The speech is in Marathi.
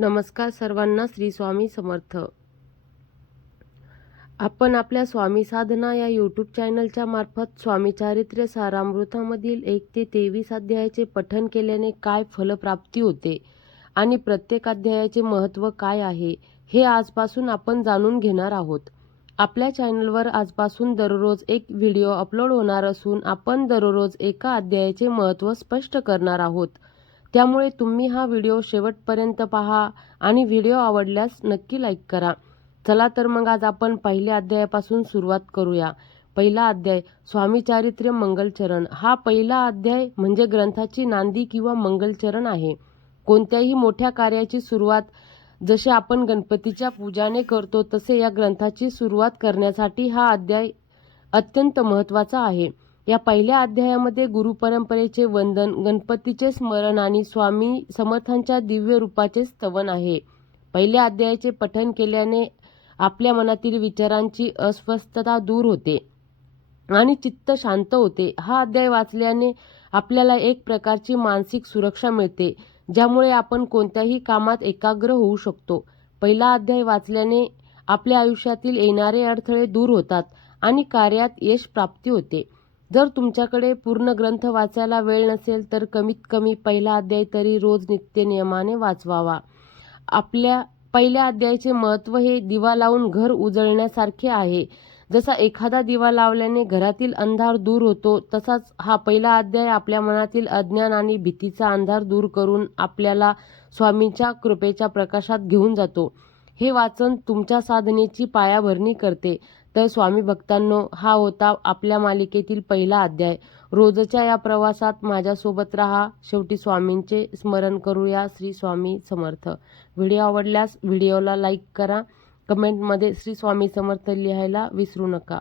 नमस्कार सर्वांना. श्री स्वामी समर्थ. आपण आपल्या स्वामी साधना या यूट्यूब चॅनलच्या मार्फत स्वामी चारित्र्य सारामृतामधील 1 ते 23 अध्यायाचे पठण केल्याने काय फलप्राप्ती होते आणि प्रत्येक अध्यायाचे महत्त्व काय आहे हे आजपासून आपण जाणून घेणार आहोत. आपल्या चॅनलवर आजपासून दररोज एक व्हिडिओ अपलोड होणार असून आपण दररोज एका अध्यायाचे महत्त्व स्पष्ट करणार आहोत. त्यामुळे तुम्ही हा व्हिडिओ शेवटपर्यंत पहा आणि व्हिडिओ आवडल्यास नक्की लाईक करा. चला तर मग आज आपण पहिल्या अध्यायापासून सुरुवात करूया. पहिला अध्याय स्वामी चारित्र्य मंगलचरण. हा पहिला अध्याय म्हणजे ग्रंथाची नांदी किंवा मंगलचरण आहे. कोणत्याही मोठ्या कार्याची सुरुवात जसे आपण गणपतीच्या पूजाने करतो तसे या ग्रंथाची सुरुवात करण्यासाठी हा अध्याय अत्यंत महत्त्वाचा आहे. या पहिल्या अध्यायामध्ये गुरुपरंपरेचे वंदन, गणपतीचे स्मरण आणि स्वामी समर्थांच्या दिव्य रूपाचे स्तवन आहे. पहिल्या अध्यायाचे पठण केल्याने आपल्या मनातील विचारांची अस्वस्थता दूर होते आणि चित्त शांत होते. हा अध्याय वाचल्याने आपल्याला एक प्रकारची मानसिक सुरक्षा मिळते, ज्यामुळे आपण कोणत्याही कामात एकाग्र होऊ शकतो. पहिला अध्याय वाचल्याने आपल्या आयुष्यातील येणारे अडथळे दूर होतात आणि कार्यात यश प्राप्ती होते. जर तुमच्याकडे पूर्ण ग्रंथ वाचायला वेळ नसेल तर कमीत कमी पहिला अध्याय तरी रोज नित्यनियमाने वाचवावा. आपल्या पहिल्या अध्यायाचे महत्त्व हे दिवा लावून घर उजळण्यासारखे आहे. जसा एखादा दिवा लावल्याने घरातील अंधार दूर होतो, तसाच हा पहिला अध्याय आपल्या मनातील अज्ञान आणि भीतीचा अंधार दूर करून आपल्याला स्वामींच्या कृपेच्या प्रकाशात घेऊन जातो. हे वाचन तुमच्या साधनेची पायाभरणी करते. तर स्वामी भक्तांनो, हा होता आपल्या मालिकेतील पहिला अध्याय. रोजच्या या प्रवासात माझ्यासोबत राहा. शेवटी स्वामींचे स्मरण करूया. श्री स्वामी समर्थ. व्हिडिओ आवडल्यास व्हिडिओला लाईक करा. कमेंटमध्ये श्री स्वामी समर्थ लिहायला विसरू नका.